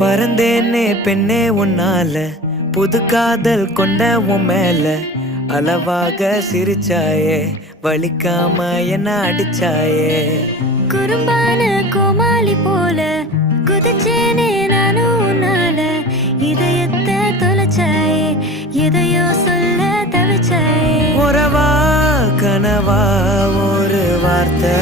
பறந்தேனே பெண்ணே உன்னால, புது காதல் கொண்ட உன் மேல. அளவாக சிரிச்சாயே, வலிக்காம என்ன அடிச்சாயே. குறும்பான கோமாளி போல குதிச்சேனே நானும் உன்னால. இதயத்தை தொலைச்சாயே, எதையோ சொல்ல தவிச்சாயே. உறவா கனவா ஒரு வார்த்தை